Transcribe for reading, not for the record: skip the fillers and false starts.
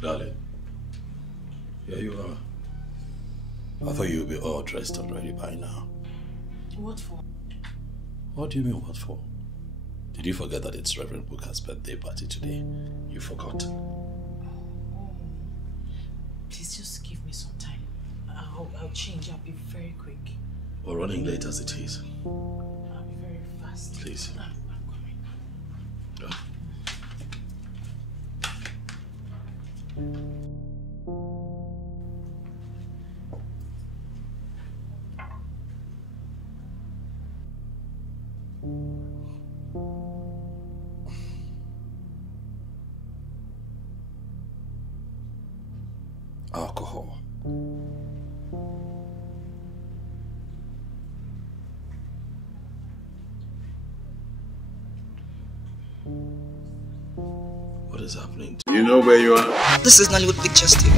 Darling, here you are. I thought you'd be all dressed already by now. What for? What do you mean, what for? Did you forget that it's Reverend Booker's birthday party today? You forgot. Oh. Please just give me some time. I'll change. I'll be very quick. We're running late as it is. I'll be very fast. Please. I'm coming. Yeah. Alcohol. What is happening? You know where you are? This is Nollywood Pictures TV.